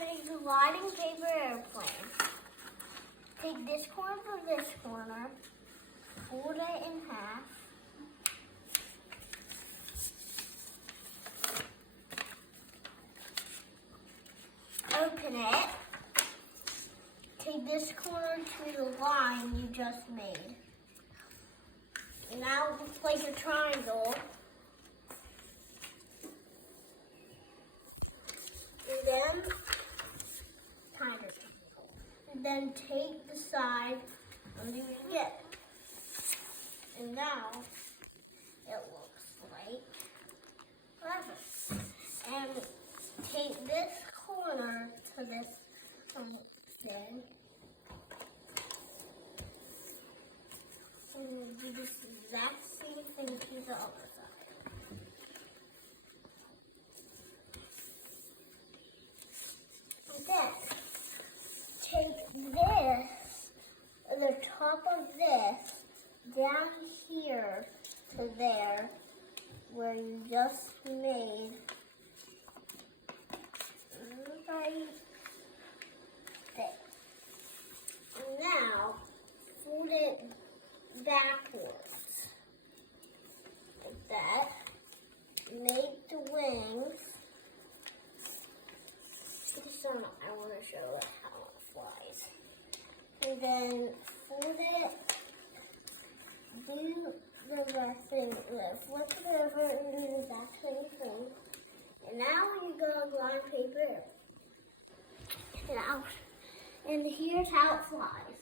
make a gliding paper airplane. Take this corner from this corner, fold it in half. Open it. Take this corner to the line you just made. Now place a triangle. And then kind of triangle. And then take the side and do it again. And now it looks like perfect. And take this corner to this thing. And do this exact same thing to the other side. And then take this, the top of this, down here to there, where you just made right there. And now fold it backwards, like that. Make the wings. I want to show it how it flies. And then fold it, do the left thing, flip it over and do the exact same thing. And now you go glide paper it out. And here's how it flies.